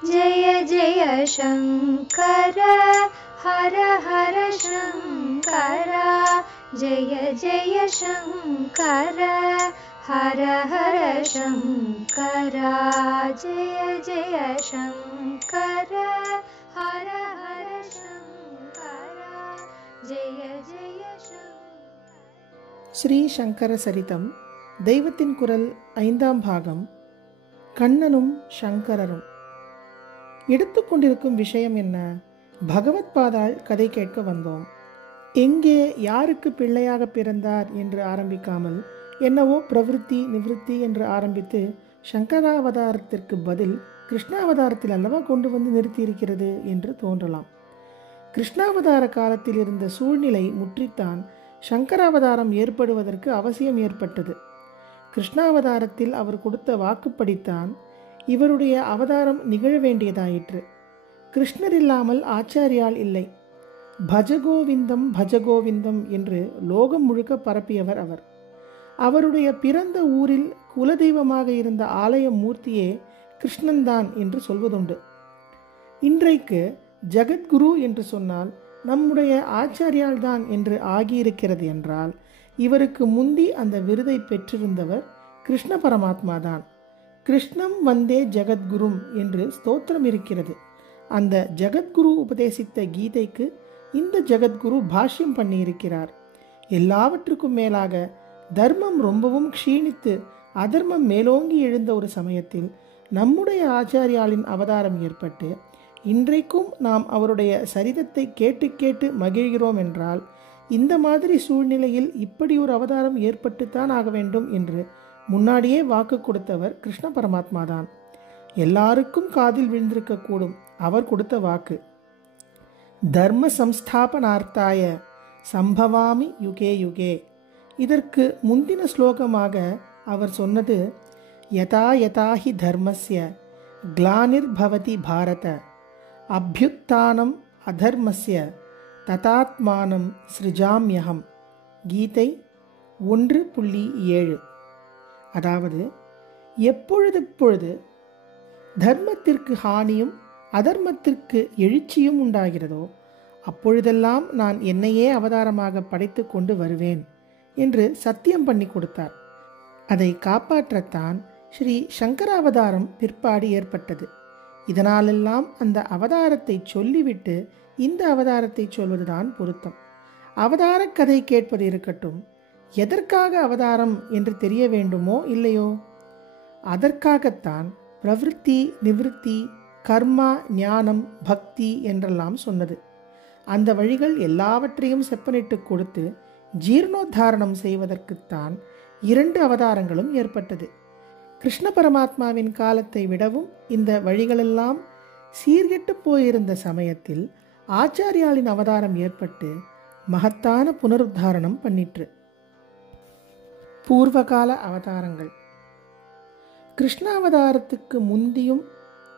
जय जय शङ्कर हर हर शङ्कर जय जय शङ्कर हर हर शङ्कर जय जय शङ्कर हर हर शङ्कर जय जय शङ्कर. ஸ்ரீ சங்கர சரிதம் தெய்வத்தின் குரல் 5ஆம் பாகம். கண்ணனும் சங்கரரும். எடுத்துக்கொண்டிருக்கும் விஷயம் என்ன? பகவத் பாதாள் கதை கேட்க வந்தோம். எங்கே யாருக்கு பிள்ளையாக பிறந்தார் என்று ஆரம்பிக்காமல் என்னவோ பிரவிற்த்தி நிவிருத்தி என்று ஆரம்பித்து சங்கராவதாரத்திற்கு பதில் கிருஷ்ணாவதாரத்தில் அல்லவா கொண்டு வந்து நிறுத்தியிருக்கிறது என்று தோன்றலாம். கிருஷ்ணாவதார காலத்தில் இருந்த சூழ்நிலை முற்றித்தான் சங்கராவதாரம் ஏற்படுவதற்கு அவசியம் ஏற்பட்டது. கிருஷ்ணாவதாரத்தில் அவர் கொடுத்த வாக்குப்படித்தான் இவருடைய அவதாரம் நிகழ வேண்டியதாயிற்று. கிருஷ்ணர் இல்லாமல் ஆச்சாரியால் இல்லை. பஜகோவிந்தம் பஜகோவிந்தம் என்று லோகம் முழுக்க பரப்பியவர் அவர். அவருடைய பிறந்த ஊரில் குலதெய்வமாக இருந்த ஆலய மூர்த்தியே கிருஷ்ணன்தான் என்று சொல்வதுண்டு. இன்றைக்கு ஜகத்குரு என்று சொன்னால் நம்முடைய ஆச்சாரியால் தான் என்று ஆகியிருக்கிறது என்றால் இவருக்கு முந்தி அந்த விருதை பெற்றிருந்தவர் கிருஷ்ண பரமாத்மா தான். கிருஷ்ணம் வந்தே ஜகத்குரும் என்று ஸ்தோத்திரம் இருக்கிறது. அந்த ஜகத்குரு உபதேசித்த கீதைக்கு இந்த ஜகத்குரு பாஷ்யம் பண்ணியிருக்கிறார். எல்லாவற்றுக்கும் மேலாக தர்மம் ரொம்பவும் க்ஷீணித்து அதர்மம் மேலோங்கி எழுந்த ஒரு சமயத்தில் நம்முடைய ஆச்சாரியாலின் அவதாரம் ஏற்பட்டு இன்றைக்கும் நாம் அவருடைய சரிதத்தை கேட்டு கேட்டு மகிழ்கிறோம் என்றால் இந்த மாதிரி சூழ்நிலையில் இப்படி ஒரு அவதாரம் ஏற்பட்டுத்தான் ஆக வேண்டும் என்று முன்னாடியே வாக்கு கொடுத்தவர் கிருஷ்ண பரமாத்மா தான். எல்லாருக்கும் காதில் விழுந்திருக்கக்கூடும் அவர் கொடுத்த வாக்கு. தர்ம சம்ஸ்தாபனார்த்தாய சம்பவாமி யுகே யுகே. இதற்கு முந்தின ஸ்லோகமாக அவர் சொன்னது யதா யதாஹி தர்மஸ்ய க்ளானிர்பவதி பாரத அப்யுத்தானம் அதர்மஸ்ய ததாத்மானம் சிருஜாம்யகம். கீதை 1.7. அதாவது எப்பொழுது தர்மத்திற்கு ஹானியும் அதர்மத்திற்கு எழுச்சியும் உண்டாகிறதோ அப்பொழுதெல்லாம் நான் என்னையே அவதாரமாக படைத்து கொண்டு வருவேன் என்று சத்தியம் பண்ணி கொடுத்தார். அதை காப்பாற்றத்தான் ஸ்ரீ சங்கராவதாரம் பிற்பாடு ஏற்பட்டது. இதனாலெல்லாம் அந்த அவதாரத்தை சொல்லிவிட்டு இந்த அவதாரத்தை சொல்வதுதான் பொருத்தம். அவதார கதை கேட்பது இருக்கட்டும், எதற்காக அவதாரம் என்று தெரிய வேண்டுமோ இல்லையோ? அதற்காகத்தான் பிரவிற்த்தி நிவிருத்தி கர்மா ஞானம் பக்தி என்றெல்லாம் சொன்னது. அந்த வழிகள் எல்லாவற்றையும் செப்பனிட்டு கொடுத்து ஜீர்ணோத்தாரணம் செய்வதற்குத்தான் 2 அவதாரங்களும் ஏற்பட்டது. கிருஷ்ண பரமாத்மாவின் காலத்தை விடவும் இந்த வழிகளெல்லாம் சீர்கெட்டு போயிருந்த சமயத்தில் ஆச்சாரியாலின் அவதாரம் ஏற்பட்டு மகத்தான புனருத்தாரணம் பண்ணிற்று. பூர்வகால அவதாரங்கள். கிருஷ்ணாவதாரத்துக்கு முந்தியும்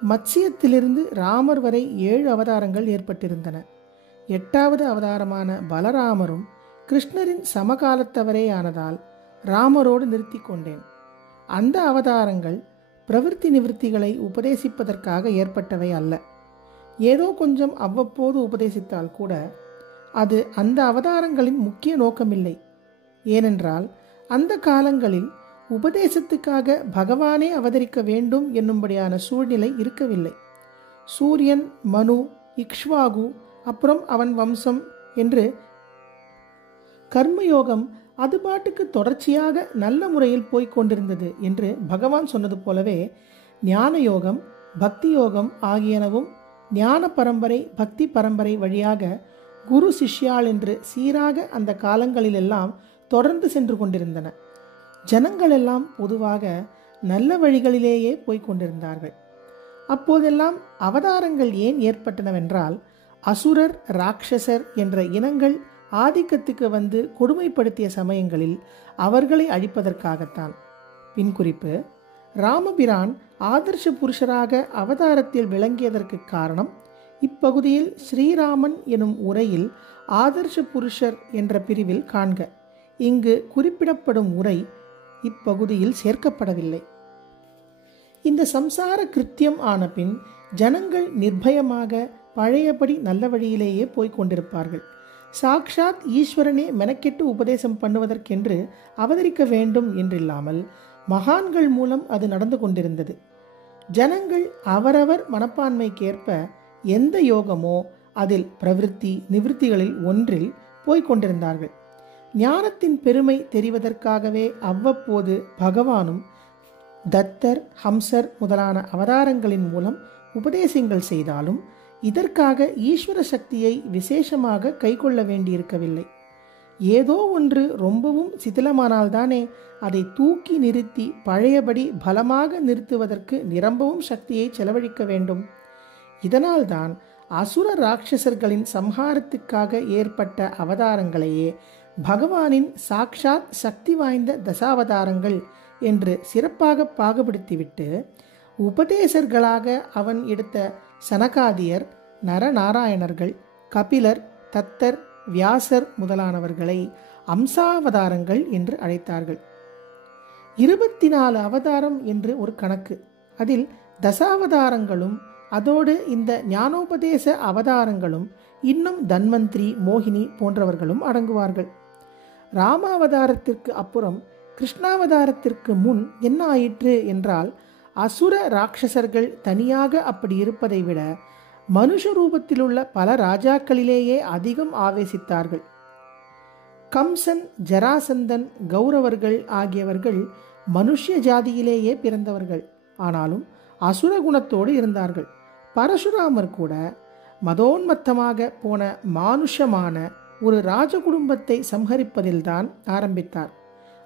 மத்ஸ்யத்திலிருந்து ராமர் வரை 7 அவதாரங்கள் ஏற்பட்டிருந்தன. 8வது அவதாரமான பலராமரும் கிருஷ்ணரின் சமகாலத்தவரே ஆனதால் ராமரோடு நிறுத்தி கொண்டேன். அந்த அவதாரங்கள் பிரவிற்த்தி நிவிருத்திகளை உபதேசிப்பதற்காக ஏற்பட்டவை அல்ல. ஏதோ கொஞ்சம் அவ்வப்போது உபதேசித்தால் கூட அது அந்த அவதாரங்களின் முக்கிய நோக்கமில்லை. ஏனென்றால் அந்த காலங்களில் உபதேசத்துக்காக பகவானே அவதரிக்க வேண்டும் என்னும்படியான சூழ்நிலை இருக்கவில்லை. சூரியன், மனு, இக்ஷ்வாகு, அப்புறம் அவன் வம்சம் என்று கர்மயோகம் அது பாட்டுக்கு தொடர்ச்சியாக நல்ல முறையில் போய்க் கொண்டிருந்தது என்று பகவான் சொன்னது போலவே ஞான யோகம் பக்தி யோகம் ஆகியனவும் ஞான பரம்பரை பக்தி பரம்பரை வழியாக குரு சிஷ்யாள் என்று சீராக அந்த காலங்களிலெல்லாம் தொடர்ந்து சென்று கொண்டிருந்தன. ஜனங்களெல்லாம் பொதுவாக நல்ல வழிகளிலேயே போய்க் கொண்டிருந்தார்கள். அப்போதெல்லாம் அவதாரங்கள் ஏன் ஏற்பட்டனவென்றால் அசுரர் ராட்சசர் என்ற இனங்கள் ஆதிக்கத்துக்கு வந்து கொடுமைப்படுத்திய சமயங்களில் அவர்களை அழிப்பதற்காகத்தான். பின்குறிப்பு: ராமபிரான் ஆதர்ஷ புருஷராக அவதாரத்தில் விளங்கியதற்கு காரணம் இப்பகுதியில் ஸ்ரீராமன் எனும் உரையில் ஆதர்ஷ புருஷர் என்ற பிரிவில் காண்க. இங்கு குறிப்பிடப்படும் உரை இப்பகுதியில் சேர்க்கப்படவில்லை. இந்த சம்சார கிருத்தியம் ஆன பின் ஜனங்கள் நிர்பயமாக பழையபடி நல்ல வழியிலேயே போய்க் கொண்டிருப்பார்கள். சாக்ஷாத் ஈஸ்வரனே மெனக்கெட்டு உபதேசம் பண்ணுவதற்கென்று அவதரிக்க வேண்டும் என்றில்லாமல் மகான்கள் மூலம் அது நடந்து கொண்டிருந்தது. ஜனங்கள் அவரவர் மனப்பான்மைக்கேற்ப எந்த யோகமோ அதில் பிரவிற்த்தி நிவிற்த்திகளில் ஒன்றில் போய்க் கொண்டிருந்தார்கள். ஞானத்தின் பெருமை தெரிவதற்காகவே அவ்வப்போது பகவானும் தத்தர், ஹம்சர் முதலான அவதாரங்களின் மூலம் உபதேசங்கள் செய்தாலும் இதற்காக ஈஸ்வர சக்தியை விசேஷமாக கைக்கொள்ள வேண்டியிருக்கவில்லை. ஏதோ ஒன்று ரொம்பவும் சிதிலமானால்தானே அதை தூக்கி நிறுத்தி பழையபடி பலமாக நிறுத்துவதற்கு நிரம்பவும் சக்தியை செலவழிக்க வேண்டும். இதனால்தான் அசுர ராட்சசர்களின் சம்ஹாரத்துக்காக ஏற்பட்ட அவதாரங்களையே பகவானின் சாக்ஷாத் சக்தி வாய்ந்த தசாவதாரங்கள் என்று சிறப்பாக பாகுபடுத்திவிட்டு உபதேசர்களாக அவன் எடுத்த சனகாதியர், நரநாராயணர்கள், கபிலர், தத்தர், வியாசர் முதலானவர்களை அம்சாவதாரங்கள் என்று அழைத்தார்கள். 24 அவதாரம் என்று ஒரு கணக்கு. அதில் தசாவதாரங்களும் அதோடு இந்த ஞானோபதேச அவதாரங்களும் இன்னும் தன்வந்திரி, மோகினி போன்றவர்களும் அடங்குவார்கள். ராமாவதாரத்திற்கு அப்புறம் கிருஷ்ணாவதாரத்திற்கு முன் என்ன ஆயிற்று என்றால், அசுர ராட்சசர்கள் தனியாக அப்படி இருப்பதை விட மனுஷ ரூபத்திலுள்ள பல ராஜாக்களிலேயே அதிகம் ஆவேசித்தார்கள். கம்சன், ஜராசந்தன், கௌரவர்கள் ஆகியவர்கள் மனுஷ்ய ஜாதியிலேயே பிறந்தவர்கள். ஆனாலும் அசுர குணத்தோடு இருந்தார்கள். பரசுராமர் கூட மதோன்மத்தமாக போன மானுஷமான ஒரு ராஜ குடும்பத்தை சம்ஹரிப்பதில்தான் ஆரம்பித்தார்.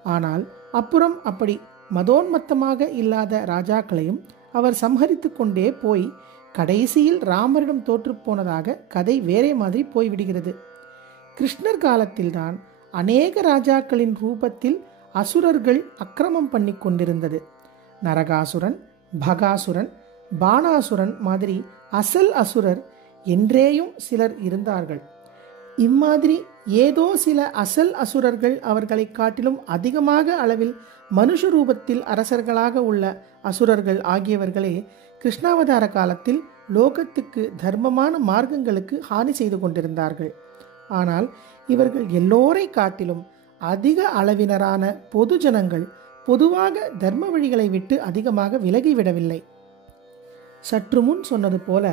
ஆனால் அப்புறம் அப்படி மதோன்மத்தமாக இல்லாத ராஜாக்களையும் அவர் சம்ஹரித்து கொண்டே போய் கடைசியில் ராமரிடம் தோற்றுப்போனதாக கதை வேறே மாதிரி போய்விடுகிறது. கிருஷ்ணர் காலத்தில்தான் அநேக ராஜாக்களின் ரூபத்தில் அசுரர்கள் அக்கிரமம் பண்ணி கொண்டிருந்தது. நரகாசுரன், பகாசுரன், பாணாசுரன் மாதிரி அசல் அசுரர் என்றேயும் சிலர் இருந்தார்கள். இம்மாதிரி ஏதோ சில அசல் அசுரர்கள் அவர்களை காட்டிலும் அதிகமாக அளவில் மனுஷ ரூபத்தில் அரசர்களாக உள்ள அசுரர்கள் ஆகியவர்களே கிருஷ்ணாவதார காலத்தில் லோகத்துக்கு தர்மமான மார்க்கங்களுக்கு ஹானி செய்து கொண்டிருந்தார்கள். ஆனால் இவர்கள் எல்லோரை காட்டிலும் அதிக அளவினரான பொது ஜனங்கள் பொதுவாக தர்ம வழிகளை விட்டு அதிகமாக விலகிவிடவில்லை. சற்று முன் சொன்னது போல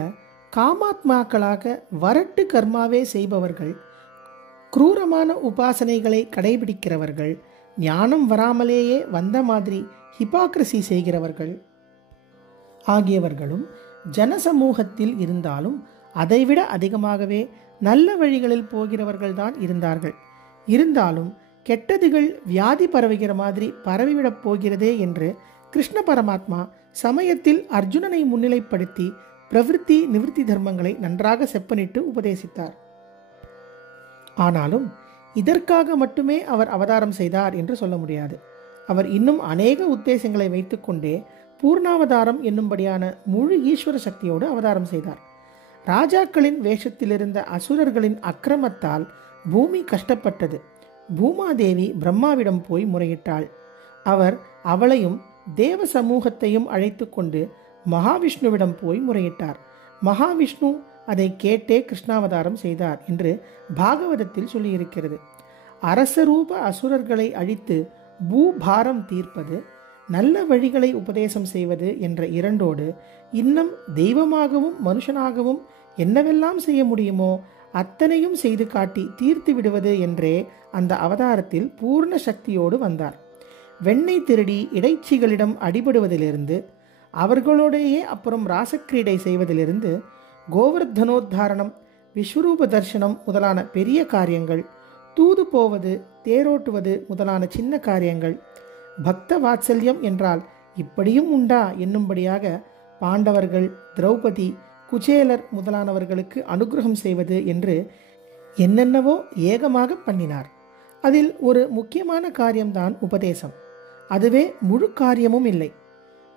காமாத்மாக்களாக வரட்டு கர்மாவே செய்பவர்கள், குரூரமான உபாசனைகளை கடைபிடிக்கிறவர்கள், ஞானம் வராமலேயே வந்த மாதிரி ஹிபாக்ரசி செய்கிறவர்கள் ஆகியவர்களும் ஜனசமூகத்தில் இருந்தாலும் அதைவிட அதிகமாகவே நல்ல வழிகளில் போகிறவர்கள்தான் இருந்தார்கள். இருந்தாலும் கெட்டதுகள் வியாதி பரவுகிற மாதிரி பரவிவிடப் போகிறதே என்று கிருஷ்ண பரமாத்மா சமயத்தில் அர்ஜுனனை முன்னிலைப்படுத்தி பிரவிற்த்தி நிவிற்த்தி தர்மங்களை நன்றாக செப்பனிட்டு உபதேசித்தார். ஆனாலும் இதற்காக மட்டுமே அவர் அவதாரம் செய்தார் என்று சொல்ல முடியாது. அவர் இன்னும் அநேக உத்தேசங்களை வைத்துக்கொண்டே பூர்ணாவதாரம் என்னும்படியான முழு ஈஸ்வர சக்தியோடு அவதாரம் செய்தார். ராஜாக்களின் வேஷத்திலிருந்த அசுரர்களின் அக்கிரமத்தால் பூமி கஷ்டப்பட்டது. பூமாதேவி பிரம்மாவிடம் போய் முறையிட்டாள். அவர் அவளையும் தேவ சமூகத்தையும் அழைத்து கொண்டு மகாவிஷ்ணுவிடம் போய் முறையிட்டார். மகாவிஷ்ணு அதை கேட்டே கிருஷ்ணாவதாரம் செய்தார் என்று பாகவதத்தில் சொல்லியிருக்கிறது. அரசரூப அசுரர்களை அழித்து பூபாரம் தீர்ப்பது, நல்ல வழிகளை உபதேசம் செய்வது என்ற இரண்டோடு இன்னும் தெய்வமாகவும் மனுஷனாகவும் என்னவெல்லாம் செய்ய முடியுமோ அத்தனையும் செய்து காட்டி தீர்த்து விடுவது என்றே அந்த அவதாரத்தில் பூர்ண சக்தியோடு வந்தார். வெண்ணெய் திருடி இடைச்சிகளிடம் அடிபடுவதிலிருந்து, அவர்களோடையே அப்புறம் ராசக்கிரீடை செய்வதிலிருந்து, கோவர்தனோத்தாரணம், விஸ்வரூப தர்சனம் முதலான பெரிய காரியங்கள், தூது போவது, தேரோட்டுவது முதலான சின்ன காரியங்கள், பக்த வாத்சல்யம் என்றால் இப்படியும் உண்டா என்னும்படியாக பாண்டவர்கள், திரௌபதி, குச்சேலர் முதலானவர்களுக்கு அனுகிரகம் செய்வது என்று என்னென்னவோ ஏகமாக பண்ணினார். அதில் ஒரு முக்கியமான காரியம்தான் உபதேசம். அதுவே முழு காரியமும் இல்லை.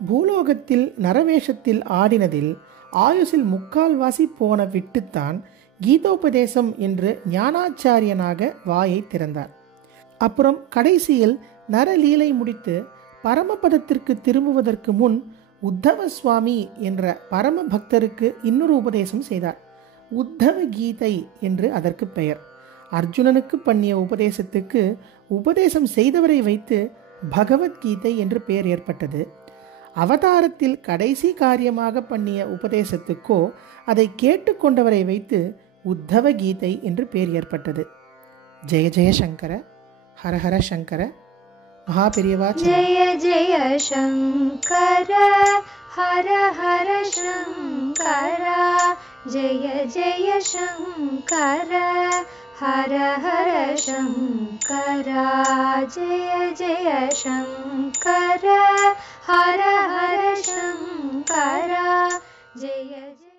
பூலோகத்தில் நரவேஷத்தில் ஆடினதில் ஆயுசில் முக்கால்வாசி போன விட்டுத்தான் கீதோபதேசம் என்று ஞானாச்சாரியனாக வாயை திறந்தார். அப்புறம் கடைசியில் நரலீலை முடித்து பரமபதத்திற்கு திரும்புவதற்கு முன் உத்தவ சுவாமி என்ற பரம பக்தருக்கு இன்னொரு உபதேசம் செய்தார். உத்தவ கீதை என்று அதற்கு பெயர். அர்ஜுனனுக்கு பண்ணிய உபதேசத்துக்கு உபதேசம் செய்தவரை வைத்து பகவத்கீதை என்று பெயர் ஏற்பட்டது. அவதாரத்தில் கடைசி காரியமாக பண்ணிய உபதேசத்துக்கோ அதை கேட்டுக்கொண்டவரை வைத்து உத்தவ கீதை என்று பெயர் ஏற்பட்டது. ஜெய ஜெய சங்கர, ஹரஹர சங்கர. மகா பெரியவா ஜெய ஜெய சங்கர, ஹர ஹர சங்கர. ஜெய ஜெய சங்கர, ஹர ஹர சங்கர. ஜெய ஜெய சங்கர, ஹர ஹர சங்கர. ஜெய ஜெய